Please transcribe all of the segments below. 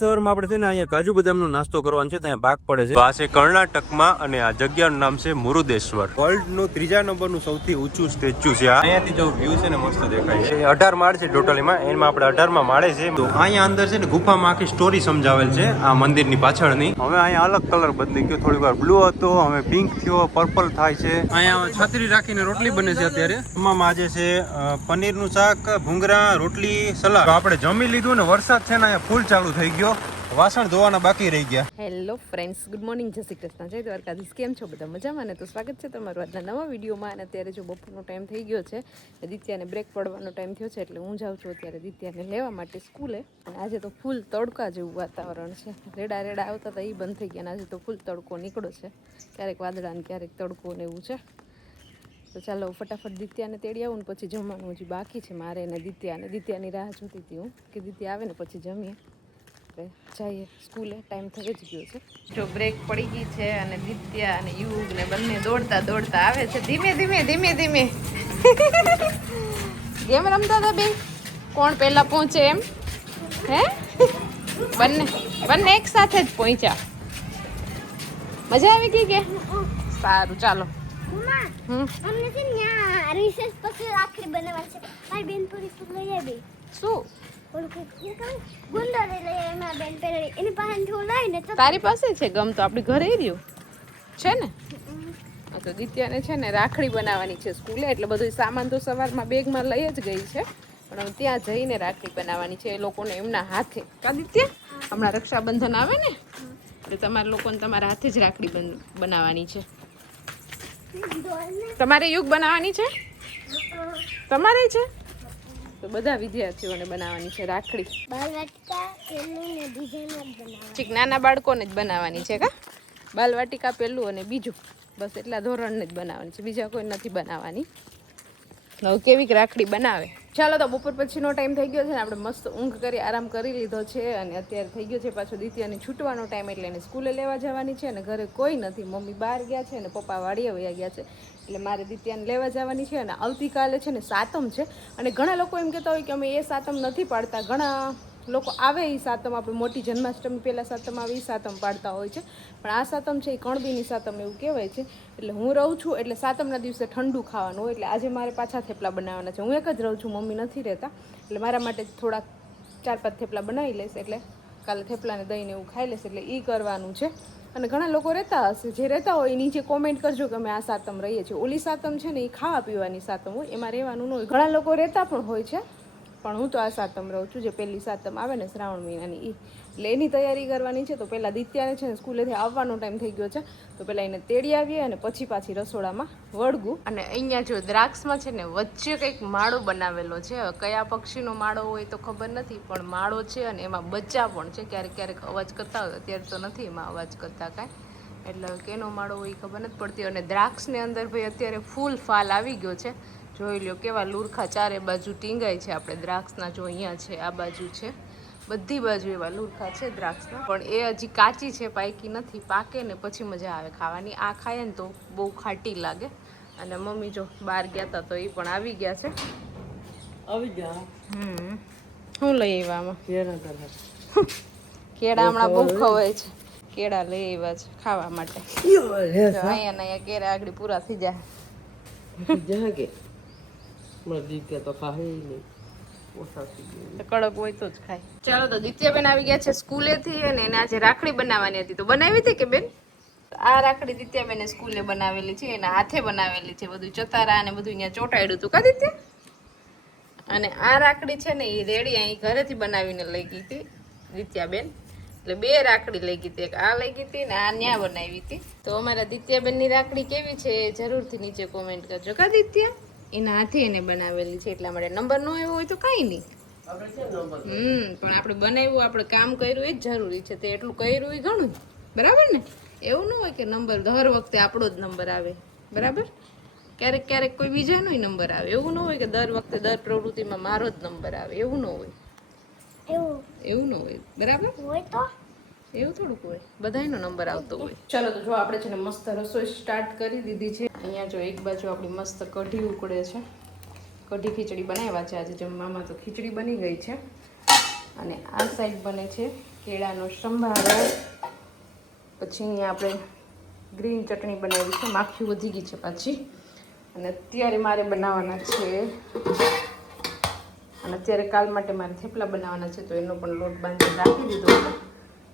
સવારમાં આપણે છે ને અહીંયા કાજુ બદામનો નાસ્તો કરવાનો છે ત્યાં ભાગ પડે છે. આ છે કર્ણાટકમાં અને આ જગ્યાનું નામ છે મુરુદેશ્વર. વર્લ્ડનું 3જા નંબરનું સૌથી ઊંચું સ્ટેચ્યુ છે. અહીંયાથી જો વ્યૂ છે ને મસ્ત દેખાય છે. 18 માળ છે ટોટલીમાં, એમાં આપણે 18માં માળે છે. તો અહીંયા અંદર છે ને ગુફામાં આખી સ્ટોરી સમજાવેલ છે આ મંદિરની પાછળની. હવે અહીંયા અલગ કલર બદલી ગયો, થોડી વાર બ્લુ હતો, હવે પિંક થયો, પર્પલ થાય છે. અહીંયા છત્રી રાખીને રોટલી બને છે અત્યારે. એમાં આજે છે પનીરનું શાક, ભૂંગરા, રોટલી, સલાડ. આપણે જમી લીધું ને વરસાદ છે ને અહીંયા ફૂલ ચાલુ થઈ ગયો, વાસણ ધોવાના બાકી રહી ગયા. હેલો ફ્રેન્ડ્સ, ગુડ મોર્નિંગ, જય શ્રી કૃષ્ણ, જય દ્વારકાધીશ. કેમ છો બધા? મજામાં ને? તો સ્વાગત છે તમારું આજના નવા વિડીયોમાં. અને અત્યારે જો બપોરનો ટાઈમ થઈ ગયો છે, દિત્યાને બ્રેક પડવાનો ટાઈમ થયો છે, એટલે હું જાઉં છું અત્યારે દિત્યાને લેવા માટે સ્કૂલે. અને આજે તો ફૂલ તડકા જેવું વાતાવરણ છે. રેડા આવતા હતા એ બંધ થઈ ગયા, અને આજે તો ફૂલ તડકો નીકળ્યો છે. ક્યારેક વાદળા ને ક્યારેક તડકો ને એવું છે. તો ચાલો ફટાફટ દિત્યાને તેડી આવું ને પછી જમવાનું હજી બાકી છે મારે ને દિત્યાની રાહ જોતી હતી હું કે દિત્યા આવે ને પછી જમીએ. જઈએ સ્કૂલે, ટાઈમ થઈ જ ગયો છે. જો બ્રેક પડી ગઈ છે અને દિત્યા અને યુગ ને બંને દોડતા આવે છે. ધીમે ગેમ રમતા હતા બે, કોણ પહેલા પહોંચે એમ. હે બંને એક સાથે જ પહોંચ્યા. મજા આવી ગઈ કે? સારું, ચાલો. શું તારી પાસે છે ગમ? તો આપણી ઘરે રહ્યું છે ને. તો દિત્યાને છે ને રાખડી બનાવવાની છે સ્કૂલે, એટલે બધું સામાન તો સવારમાં બેગમાં લઈ જ ગઈ છે, પણ હવે ત્યાં જઈને રાખડી બનાવવાની છે એ લોકોને એમના હાથે. કા દિત્યા, હમણાં રક્ષાબંધન આવે ને, એટલે તમારા લોકોને તમારા હાથે જ રાખડી બનાવવાની છે. તમારે યુગ બનાવવાની છે? તમારે છે? તો બધા વિદ્યાર્થીઓને બનાવવાની છે રાખડી. ઠીક, નાના બાળકોને જ બનાવવાની છે. કા બાલવાટિકા પહેલું અને બીજું, બસ એટલા ધોરણને જ બનાવવાની છે, બીજા કોઈ નથી બનાવવાની. હવે કેવીક રાખડી બનાવે. ચાલો, તો બપોર પછીનો ટાઈમ થઈ ગયો છે ને, આપણે મસ્ત ઊંઘ કરી આરામ કરી લીધો છે, અને અત્યારે થઈ ગયો છે પાછો દિત્યાને છૂટવાનો ટાઈમ, એટલે એને સ્કૂલે લેવા જવાની છે. અને ઘરે કોઈ નથી, મમ્મી બહાર ગયા છે અને પપ્પા વાડીએ વયા ગયા છે, એટલે મારે દિત્યાને લેવા જવાની છે. અને આવતીકાલે છે ને સાતમ છે, અને ઘણા લોકો એમ કહેતા હોય કે અમે એ સાતમ નથી પાડતા. ઘણા લોકો આવે એ સાતમ, આપણે મોટી જન્માષ્ટમી પહેલાં સાતમ આવે એ સાતમ પાડતા હોય છે, પણ આ સાતમ છે એ કણબીની સાતમ એવું કહેવાય છે. એટલે હું રહું છું એટલે સાતમના દિવસે ઠંડુ ખાવાનું હોય, એટલે આજે મારે પાછા થેપલા બનાવવાના છે. હું એક જ રહું છું, મમ્મી નથી રહેતા, એટલે મારા માટે થોડાક 4-5 થેપલા બનાવી લઈશ, એટલે કાલે થેપલાને દહીંને એવું ખાઈ લઈશ, એટલે એ કરવાનું છે. અને ઘણા લોકો રહેતા હશે, જે રહેતા હોય એ નીચે કોમેન્ટ કરજો કે અમે આ સાતમ રહીએ છીએ. ઓલી સાતમ છે ને એ ખાવા પીવાની સાતમ હોય, એમાં રહેવાનું ન હોય. ઘણા લોકો રહેતા પણ હોય છે, પણ હું તો આ સાતમ રહું છું, જે પહેલી સાતમ આવે ને શ્રાવણ મહિનાની એ. એટલે એની તૈયારી કરવાની છે. તો પહેલાં દિત્યાને છે ને સ્કૂલેથી આવવાનો ટાઈમ થઈ ગયો છે, તો પહેલાં એને તેડી આવીએ અને પછી પાછી રસોડામાં વળગું. અને અહીંયા જો દ્રાક્ષમાં છે ને વચ્ચે કંઈક માળો બનાવેલો છે. હવે કયા પક્ષીનો માળો હોય તો ખબર નથી, પણ માળો છે અને એમાં બચ્ચા પણ છે. ક્યારેક અવાજ કરતા હોય, અત્યારે તો નથી એમાં અવાજ કરતા કાંઈ, એટલે કેનો માળો હોય એ ખબર નથી પડતી. અને દ્રાક્ષની અંદર ભાઈ અત્યારે ફૂલ ફાલ આવી ગયો છે. જોઈ લો કેવા લુરખા ચારે બાજુ ટીંગાય છે. આપણે દ્રાક્ષના જો અહીંયા છે, આ બાજુ છે, બધી બાજુ એવા લુરખા છે દ્રાક્ષના, પણ એ હજી કાચી છે, પાકી નથી. પાકે ને પછી મજા આવે ખાવાની. આ ખાઈએ ને તો બહુ ખાટી લાગે. અને મમ્મી જો બહાર ગયા હતા તો એ પણ આવી ગયા છે. શું લઈ આવ્યા આમાં? કેળા હમણાં બહુ ખવાય છે, કેળા લઈ આવ્યા છે ખાવા માટે. અહીંયા કેળા આગળ પૂરા થઈ જાય. કડક હોય તો જ ખાય. ચાલો, તો દિત્યાબેન આવી ગયા છે સ્કૂલેથી, અને એને આજે રાખડી બનાવવાની હતી. તો બનાવી હતી કે બેન? આ રાખડી દિત્યાબેને સ્કૂલે બનાવેલી છે, એના હાથે બનાવેલી છે. બધું ચતારા અને બધું અહીંયા ચોંટાડ્યું હતું. કા દિત્યા? અને આ રાખડી છે ને એ રેડી અહીં ઘરેથી બનાવીને લઈ ગઈ હતી દિત્યાબેન. એટલે 2 રાખડી લઈ ગઈ હતી, એક આ લઈ ગઈ હતી ને આ ન્યા બનાવી હતી. તો અમારા દિત્યાબેનની રાખડી કેવી છે જરૂરથી નીચે કોમેન્ટ કરજો. કા દિત્યા? એના હાથે એને બનાવેલી છે, એટલા માટે નંબર ન આવ્યો હોય તો કાંઈ નહીં. પણ આપણે બનાવ્યું, આપણે કામ કર્યું એ જ જરૂરી છે. તે એટલું કર્યું એ ઘણું, બરાબર ને? એવું ન હોય કે નંબર દર વખતે આપણો જ નંબર આવે, બરાબર? ક્યારેક કોઈ બીજાનો નંબર આવે. એવું ન હોય કે દર વખતે દર પ્રવૃત્તિમાં મારો જ નંબર આવે, એવું ન હોય. એવું ન હોય, બરાબર? એવું થોડુંક હોય, બધાનો નંબર આવતો હોય. ચાલો, તો જો આપણે છે ને મસ્ત રસોઈ સ્ટાર્ટ કરી દીધી છે. અહીંયા જો એક બાજુ આપણી મસ્ત કઢી ઉકળે છે, કઢી ખીચડી બનાવ્યા છે આજે જમવામાં. તો ખીચડી બની ગઈ છે, અને આ સાઈડ બને છે કેળાનો સંભારો, પછી અહીંયા આપણે ગ્રીન ચટણી બનાવી છે, માખી વધી ગઈ છે પાછી, અને અત્યારે મારે બનાવવાના છે, અને અત્યારે કાલ માટે મારે થેપલા બનાવવાના છે, તો એનો પણ લોટ બાંધી રાખી દીધો.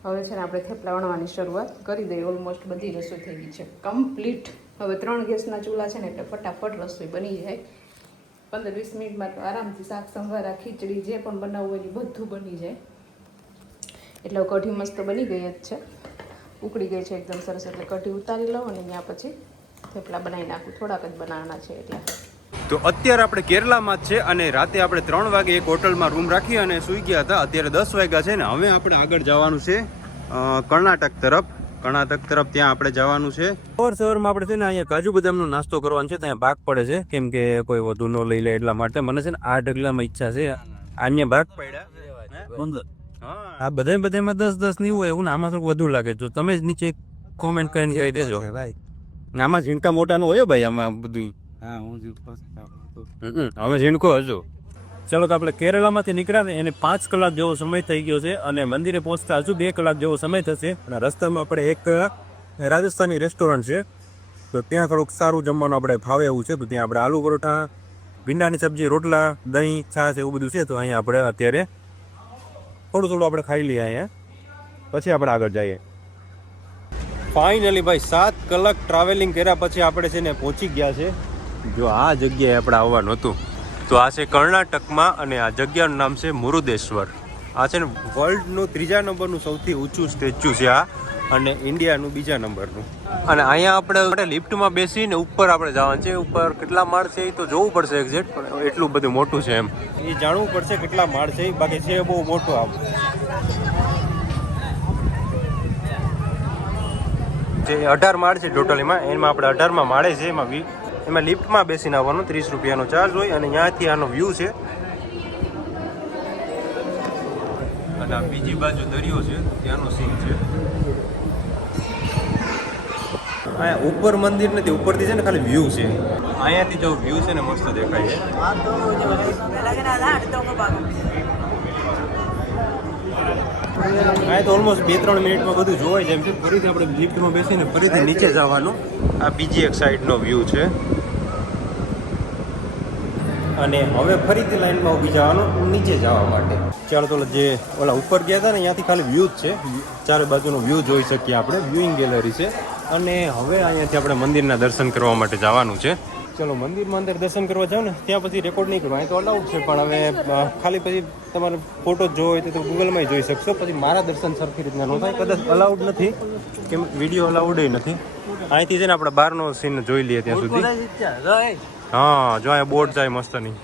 હવે છે ને આપણે થેપલા વણવાની શરૂઆત કરી દઈએ. ઓલમોસ્ટ બધી રસોઈ થઈ ગઈ છે કમ્પ્લીટ. હવે 3 ગેસના ચૂલા છે ને એટલે ફટાફટ રસોઈ બની જાય. 15-20 મિનિટમાં તો આરામથી શાક સંભારા ખીચડી જે પણ બનાવવું હોય એ બધું બની જાય. એટલે કઢી મસ્ત બની ગઈ જ છે, ઉકળી ગઈ છે એકદમ સરસ. એટલે કઢી ઉતારી લઉં અને ત્યાં પછી થેપલા બનાવી નાખું. થોડાક જ બનાવવાના છે એટલે. તો અત્યારે આપણે કેરલામાં જ છે અને રાતે આપણે 3 વાગે એક હોટલમાં રૂમ રાખી અને સૂઈ ગયા હતા. અત્યારે 10 વાગ્યા છે ને હવે આપણે આગળ જવાનું છે કર્ણાટક તરફ. ત્યાં આપણે જવાનું છે. સવારમાં આપણે છે ને અહીંયા કાજુ બદામનો નાસ્તો કરવાનો છે, ત્યાં ભાગ પડે છે કેમ કે કોઈ વધુ ન લઈ લે એટલા માટે. મને છે ને આ ઢગલામાં ઈચ્છા છે, આને ભાગ પડ્યા. આ બધામાં 10-10 નહીં હોય એવું, આમાં થોડું વધુ લાગે. તો તમે જ નીચે કોમેન્ટ કરીને કહી દેજો કે ભાઈ આમાં ઝીણકા મોટા નો હોય ભાઈ આમાં બધું. હવે ઝીણકો હજુ. ચાલો તો આપણે કેરલામાંથી નીકળ્યા ને એને 5 કલાક જેવો સમય થઈ ગયો છે અને મંદિરે પહોંચતા હજુ 2 કલાક જેવો સમય થશે. અને રસ્તામાં આપણે એક રાજસ્થાની રેસ્ટોરન્ટ છે, તો ત્યાં થોડુંક સારું જમવાનું આપણે ફાવે એવું છે. તો ત્યાં આપણે આલુ પરોઠા, ભીંડાની સબ્જી, રોટલા, દહીં, છાશ એવું બધું છે. તો અહીંયા આપણે અત્યારે થોડું આપણે ખાઈ લઈએ અહીંયા, પછી આપણે આગળ જઈએ. ફાઇનલી ભાઈ 7 કલાક ટ્રાવેલિંગ કર્યા પછી આપણે છે ને પહોંચી ગયા છે. જો આ જગ્યાએ આપણે આવવાનું હતું. તો આ છે કર્ણાટકમાં અને આ જગ્યાનું નામ છે મુરુદેશ્વર. આ છે ને વર્લ્ડનું 3જા નંબરનું સૌથી ઊંચું સ્ટેચ્યુ છે આ, અને ઇન્ડિયાનું 2જા નંબરનું. અને અહીંયા આપણે લિફ્ટમાં બેસીને ઉપર આપણે જવાનું છે. ઉપર કેટલા માળ છે એ તો જોવું પડશે એક્ઝેક્ટ, પણ એટલું બધું મોટું છે એમ એ જાણવું પડશે કેટલા માળ છે. બાકી છે બહુ મોટું આમ જે 18 માળ છે ટોટલીમાં. એમાં આપણે 18માં માળે છે. એમાં લિફ્ટમાં બેસીને આવવાનું 30 રૂપિયાનો ચાર્જ હોય. અને ત્યાંથી આનો વ્યૂ છે. અને આ બીજી બાજુ દરિયો છે, ત્યાંનો સીન છે. અહીંયા ઉપર મંદિર નથી, ઉપરથી છે ને ખાલી વ્યૂ છે. અહીંયાથી જો વ્યૂ છે ને મસ્ત દેખાય છે. અહીંયા તો ઓલમોસ્ટ 2-3 મિનિટમાં બધું જોવાય જાય છે. ફરીથી આપણે લિફ્ટમાં બેસીને ફરીથી નીચે જવાનું. આ બીજી એક સાઈડનો વ્યૂ છે. અને હવે ફરીથી લાઈનમાં ઊભી જવાનું નીચે જવા માટે. ચાલો તો જે ઓલા ઉપર ગયા હતા ને ત્યાંથી ખાલી વ્યૂ જ છે. ચારે બાજુનો વ્યૂ જોઈ શકીએ આપણે. વ્યુઇંગ ગેલેરી છે. અને હવે અહીંયાથી આપણે મંદિરના દર્શન કરવા માટે જવાનું છે. ચલો મંદિરમાં અંદર દર્શન કરવા જાવ ને ત્યાં પછી રેકોર્ડ નહીં કરવા, અહીં તો અલાઉડ છે. પણ હવે ખાલી પછી તમારે ફોટો જોવો હોય તો ગૂગલમાં જોઈ શકશો. પછી મારા દર્શન સરખી રીતના ન થાય, કદાચ અલાઉડ નથી કેમ વિડીયો અલાઉડ નથી. અહીંથી છે ને આપણે બહારનો સીન જોઈ લઈએ ત્યાં સુધી. હા જો અહીંયા બોટ જાય મસ્ત નહીં.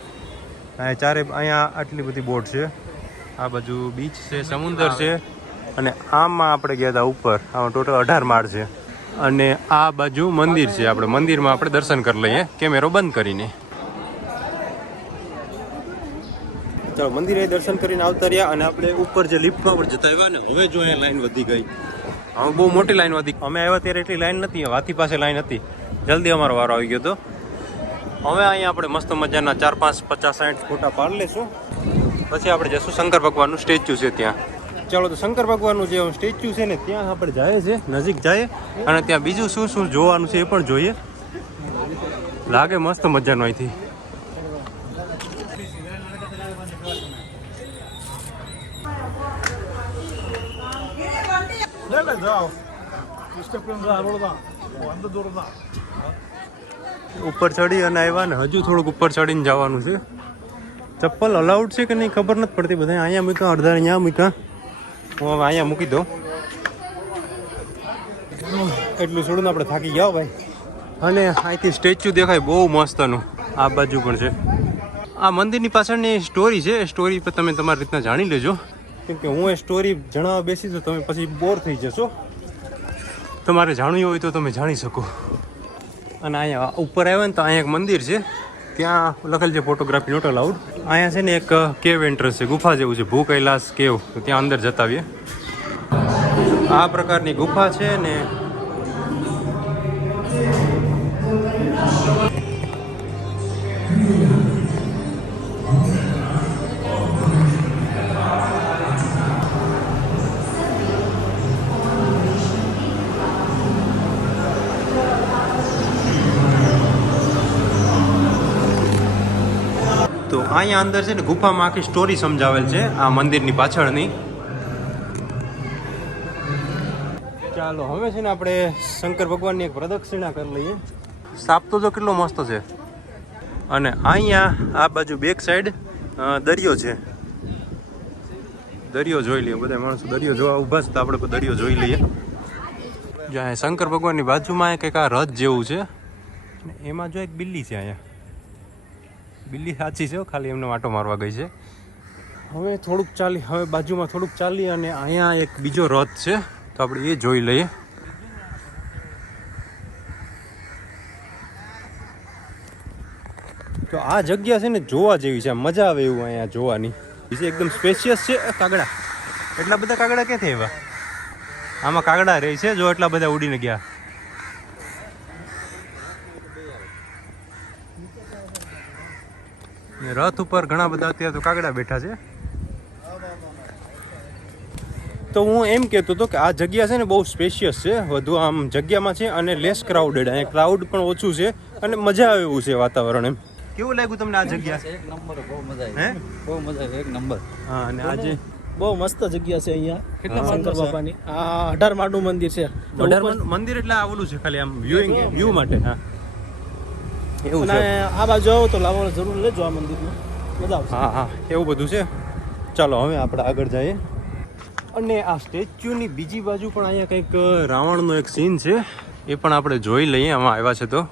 અહીંયા આટલી બધી બોટ છે. આ બાજુ બીચ છે, સમુદ્ર છે. અને આમાં આપણે ગયા હતા ઉપર. આમાં ટોટલ 18 માળ છે. અને આ બાજુ મંદિર છે. આપણે મંદિરમાં આપણે દર્શન કરી લઈએ કેમેરો બંધ કરીને. ચાલો મંદિરે દર્શન કરીને આવતા રહ્યા અને આપણે ઉપર જે લિફ્ટમાં પણ જતા આવ્યા ને હવે જો અહીંયા લાઈન વધી ગઈ. હવે બહુ મોટી લાઈન વધી. અમે આવ્યા ત્યારે એટલી લાઈન નથી, હાથી પાસે લાઈન હતી. જલ્દી અમારો વારો આવી ગયો હતો. હવે અહીંયા આપણે મસ્ત મજાના 4, 5, 50, 60 ફોટા પાડી લઈશું. પછી આપણે જઈશું શંકર ભગવાનનું સ્ટેચ્યુ છે ત્યાં. ચાલો તો શંકર ભગવાનનું જે સ્ટેચ્યુ છે ને ત્યાં આપણે જાય છે, નજીક જાય. અને ત્યાં બીજું શું શું જોવાનું છે એ પણ જોઈએ. લાગે મસ્ત મજાનું અહીંથી. ઉપર ચડી અને આવ્યા ને હજુ થોડુંક ઉપર ચડીને જવાનું છે. ચપ્પલ અલાઉડ છે કે નહીં ખબર નથી પડતી. બધા અહીંયા મૂકા, અડધા અહીંયા મૂકા. હું હવે અહીંયા મૂકી દઉં. એટલું છોડું આપણે થાકી ગયા ભાઈ. અને અહીંથી સ્ટેચ્યુ દેખાય બહુ મસ્તનું. આ બાજુ પણ છે. આ મંદિરની પાછળની સ્ટોરી છે. એ સ્ટોરી પર તમે તમારી રીતના જાણી લેજો. કેમ કે હું એ સ્ટોરી જણાવવા બેસી તો તમે પછી બોર થઈ જશો. તમારે જાણવું હોય તો તમે જાણી શકો. અને અહીંયા ઉપર આવ્યા ને તો અહીંયા એક મંદિર છે. ત્યાં લખેલ છે ફોટોગ્રાફી નોટ અલાઉડ. અહીંયા છે ને એક કેવ એન્ટ્રન્સ છે, ગુફા જેવું છે, ભૂ કૈલાસ કેવ. તો ત્યાં અંદર જતા આવીએ. આ પ્રકારની ગુફા છે ને અહીંયા અંદર છે ને ગુફામાં આખી સ્ટોરી સમજાવેલ છે આ મંદિરની પાછળની. ચાલો હવે છે ને આપણે શંકર ભગવાનની એક પ્રદક્ષિણા કરી લઈએ. સાપ તો જો કેટલો મસ્ત છે. અને અહીંયા આ બાજુ બેક સાઈડ દરિયો છે. દરિયો જોઈ લઈએ. બધા માણસો દરિયો જોવા ઊભા છે તો આપણે દરિયો જોઈ લઈએ. જ્યાં શંકર ભગવાનની બાજુમાં કંઈક આ રથ જેવું છે. એમાં જો એક બિલ્લી છે. અહીંયા બિલ્લી સાચી છે, ખાલી એમને વાટો મારવા ગઈ છે. હવે બાજુમાં થોડુંક ચાલી અને અહીંયા એક બીજો રથ છે તો આપણે એ જોઈ લઈએ. તો આ જગ્યા છે ને જોવા જેવી છે, મજા આવે એવું અહીંયા જોવાની. બીજે એકદમ સ્પેશિયસ છે. કાગડા, એટલા બધા કાગડા ક્યાંથી આવ્યા? આમાં કાગડા રહે છે જો એટલા બધા ઉડીને ગયા. રથ ઉપર ઘણા બધા અત્યારે તો કાગડા બેઠા છે. તો હું એમ કહેતો હતો કે આ જગ્યા છે ને બહુ સ્પેશિયસ છે, વધુ આમ જગ્યામાં છે અને લેસ ક્રાઉડેડ. અહીંયા ક્રાઉડ પણ ઓછું છે અને મજા આવે એવું છે વાતાવરણ. એમ કેવું લાગ્યું તમને આ જગ્યા? એક નંબર, બહુ મજા આવી. બહુ મજા આવી, એક નંબર. હા, અને આજે બહુ મસ્ત જગ્યા છે અહીંયા. કેટલા શંકર બાપાની આ 18 માળનું મંદિર છે. 18 મંદિર એટલે આવેલું છે ખાલી આમ વ્યૂ માટે. હા, એવું અને છે. આ બાજુ આવો તો લાવો જરૂર લેજો આ મંદિરમાં, મજા આવશે. હા, એવું બધું છે. ચાલો હવે આપણે આગળ જઈએ. અને આ સ્ટેચ્યુની બીજી બાજુ પણ અહીંયા કંઈક રાવણનો એક સીન છે, એ પણ આપણે જોઈ લઈએ. આમાં આવ્યા છે તો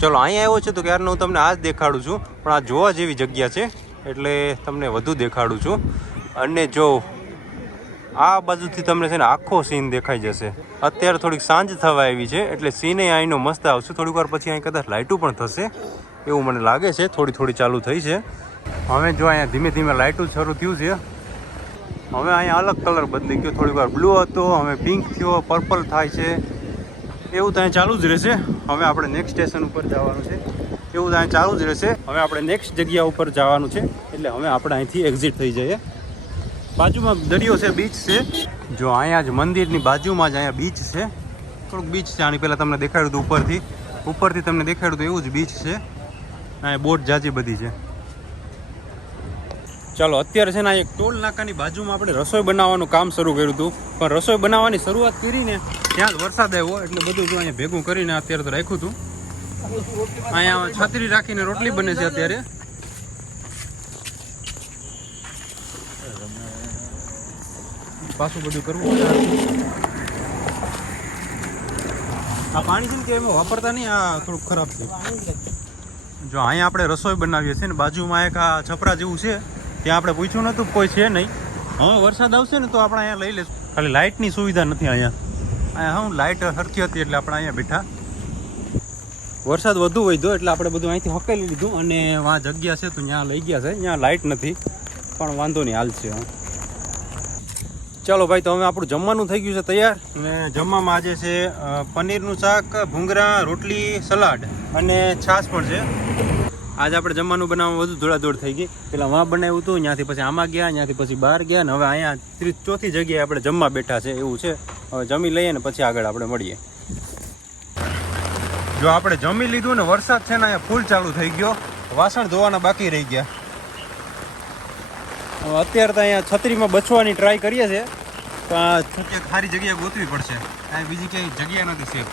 ચલો અહીંયા આવ્યો છે તો ક્યારનો હું તમને આ જ દેખાડું છું, પણ આ જોવા જેવી જગ્યા છે એટલે તમને વધુ દેખાડું છું. અને જો આ બાજુથી તમને છે ને આખો સીન દેખાઈ જશે. અત્યારે થોડીક સાંજ થવા આવી છે એટલે સીને અહીંનો મસ્ત આવશે. થોડીક વાર પછી અહીં કદાચ લાઇટું પણ થશે એવું મને લાગે છે. થોડી ચાલુ થઈ છે. હવે જો અહીંયા ધીમે ધીમે લાઇટું શરૂ થયું છે. હવે અહીંયા અલગ કલર બદલી ગયો. થોડીક વાર બ્લુ હતો, હવે પિંક થયો, પર્પલ થાય છે. એવું તો અહીં ચાલુ જ રહેશે. હવે આપણે નેક્સ્ટ સ્ટેશન ઉપર જવાનું છે. એવું તો અહીં ચાલુ જ રહેશે. હવે આપણે નેક્સ્ટ જગ્યા ઉપર જવાનું છે એટલે હવે આપણે અહીંથી એક્ઝિટ થઈ જઈએ. બાજુમાં દરિયો છે, બીચ છે. જો અહીંયા જ મંદિરની બાજુમાં જ અહીંયા બીચ છે. થોડુંક બીચ છે. આની પહેલાં તમને દેખાડ્યું હતું ઉપરથી તમને દેખાડ્યું હતું એવું જ બીચ છે. અહીંયા બોટ જાજી બધી છે. ચાલો અત્યારે છે ને એક ટોલ નાકાની બાજુમાં આપણે રસોઈ બનાવવાનું કામ શરૂ કર્યું હતું, પણ રસોઈ બનાવવાની શરૂઆત કરીને ત્યાં જ વરસાદ આવ્યો એટલે બધું જો અહીંયા ભેગું કરીને અત્યારે તો રાખ્યું હતું. અહીંયા છત્રી રાખીને રોટલી બને છે અત્યારે. પાછું બધું કરવું પડે. આ પાણી છે ને કે એમાં વાપરતા નહીં, આ થોડુંક ખરાબ છે. જો અહીંયા આપણે રસોઈ બનાવીએ છીએ ને બાજુમાં એક આ છપરા જેવું છે, ત્યાં આપણે પૂછ્યું નહોતું, કોઈ છે નહીં. હવે વરસાદ આવશે ને તો આપણે અહીંયા લઈ લઈશું. ખાલી લાઇટની સુવિધા નથી અહીંયા હું લાઇટ સરખી હતી એટલે આપણે અહીંયા બેઠા. વરસાદ વધુ વધ્યો એટલે આપણે બધું અહીંથી હકેલી લીધું અને આ જગ્યા છે તો ત્યાં લઈ ગયા છે. ત્યાં લાઇટ નથી પણ વાંધો નહીં, હાલ છે. ચાલો ભાઈ, તો હવે આપણું જમવાનું થઈ ગયું છે તૈયાર. અને જમવામાં આજે છે પનીરનું શાક, ભૂંગળા, રોટલી, સલાડ અને છાશ પણ છે. આજે આપણે જમવાનું બનાવવામાં વધુ દોડાદોડ થઈ ગઈ. પેલા વાં બનાવ્યું હતું, ત્યાંથી પછી આમાં ગયા, ત્યાંથી પછી બહાર ગયા ને હવે અહીંયા ચોથી જગ્યાએ આપણે જમવા બેઠા છે એવું છે. હવે જમી લઈએ ને પછી આગળ આપણે મળીએ. જો આપણે જમી લીધું ને વરસાદ છે ને અહીંયા ફૂલ ચાલુ થઈ ગયો. વાસણ ધોવાના બાકી રહી ગયા. હવે અત્યારે તો અહીંયા છત્રીમાં બચવાની ટ્રાય કરીએ છીએ, પણ સારી જગ્યાએ ગોતવી પડશે. અહીંયા બીજી ક્યાંય જગ્યા નથી સેફ.